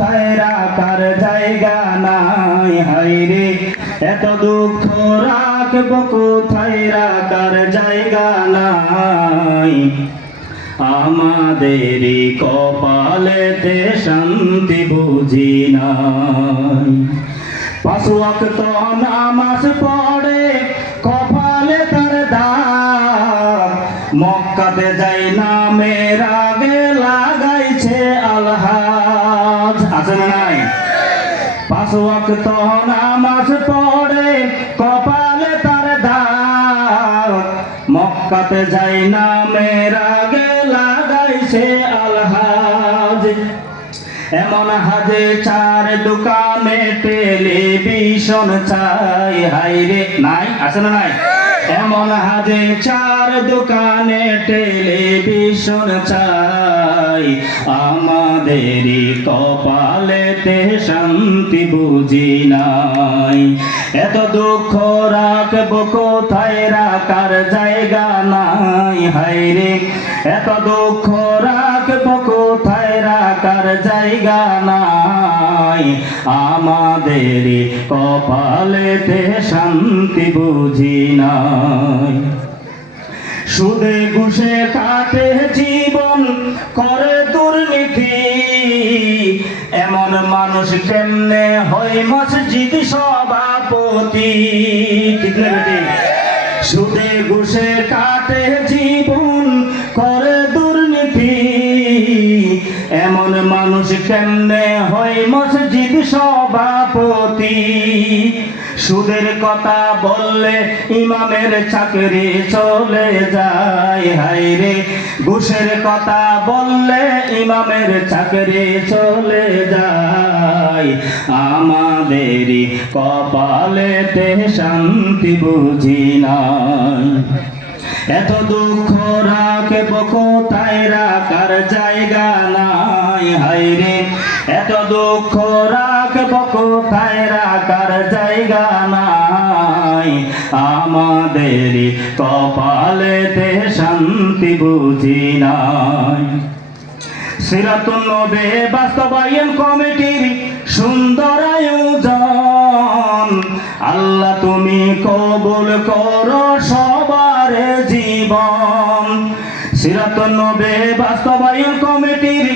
কোথায় রাখার জায়গা নাই। হায়রে এত দুঃখ রাখবো কোথায় রাখার জায়গা নাই। আমাদেরই কপালেতে শান্তি বুঝি নাই। 5 ওয়াক্ত নামাজ পড়ে কপালে তার দাগ, মক্কাতে যাই নামের আগে লাগাইছে আলহাজ। আছে না নাই? 5 ওয়াক্ত নামাজ পড়ে কপালে তার দাগ, মক্কাতে যাই নামের আগে লাগাইছে আলহাজ। এমন হাজে 4 দোকানে টেলিভিশন চাই। হায়রে নাই? আছে না নাই? এমন হাজে 4 দোকানে টেলিভিশন চাই। আমাদেরই কপালেতে শান্তি বুঝি নাই। এত দুঃখ রাখবো কোথায় রাখার জায়গা নাই। হায়রে এত দুঃখ রাখবো কোথায় রাখার জায়গা নাই। আমাদেরই কপালেতে শান্তি বুঝি নাই। সুদে ঘুষে কাটে জীবন করে দুর্নীতি, এমন মানুষ কেমনে হয় মসজিদ সভাপতি। ঠিক না বেটি? সুদে ঘুষে কাটে জীবন করে দুর্নীতি, এমন মানুষ কেমনে হয় মসজিদ সভাপতি। সুদের কথা বললে ইমামের চাকরি চলে যায়। হায়রে ঘুষের কথা বললে ইমামের চাকরি চলে যায়। আমাদেরই কপালেতে শান্তি বুঝি নাই। এত দুঃখ রাখবো কোথায় রাখার জায়গা নাই। হায়রে এত দুঃখ রাখবো কোথায় রাখার জায়গা নাই। আমাদেরই কপালেতে শান্তি বুঝি নাই। সিরাতুন নবী বাস্তবায়ন কমিটির সুন্দর আয়োজন, আল্লাহ তুমি কবুল করো সবার জীবন। সিরাতুন নবী বাস্তবায়ন কমিটির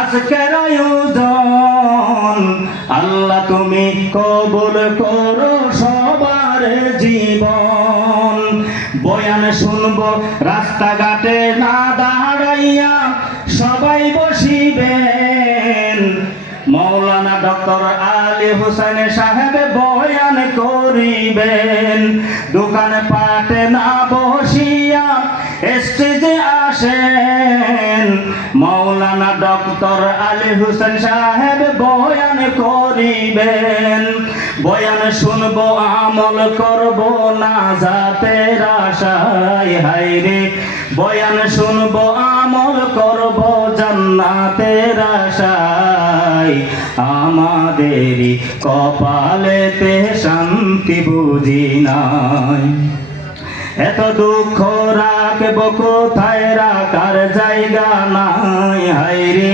আজকের আয়োজন, আল্লাহ তুমি কবুল করো সবার জীবন। বয়ান শুনবো রাস্তাঘাটে না দাঁড়াইয়া, সবাই বসিবেন। মৌলানা ডক্টর আলী হোসেন সাহেব বয়ান করিবেন। দোকানে পাটে না বসিয়া স্টেজে আসেন। মৌলানা ডক্টর আলী হোসেন সাহেব বয়ান করিবেন। বয়ান শুনবো আমল করবো না জাতের আশায়। হায়রে বয়ান শুনবো আমল করবো জান্নাতের আশায়। আমাদেরই কপালেতে শান্তি বুঝি নাই। এত দুঃখ রাখবো কোথায় রাখার জায়গা নাই। হায়রে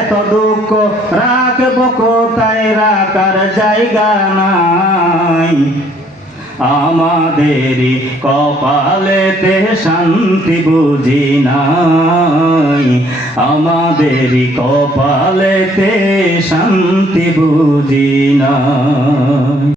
এত দুঃখ রাখবো কোথায় রাখার জায়গা নাই। আমাদেরই কপালেতে শান্তি বুঝি নাই। আমাদেরই কপালেতে শান্তি বুঝি নাই।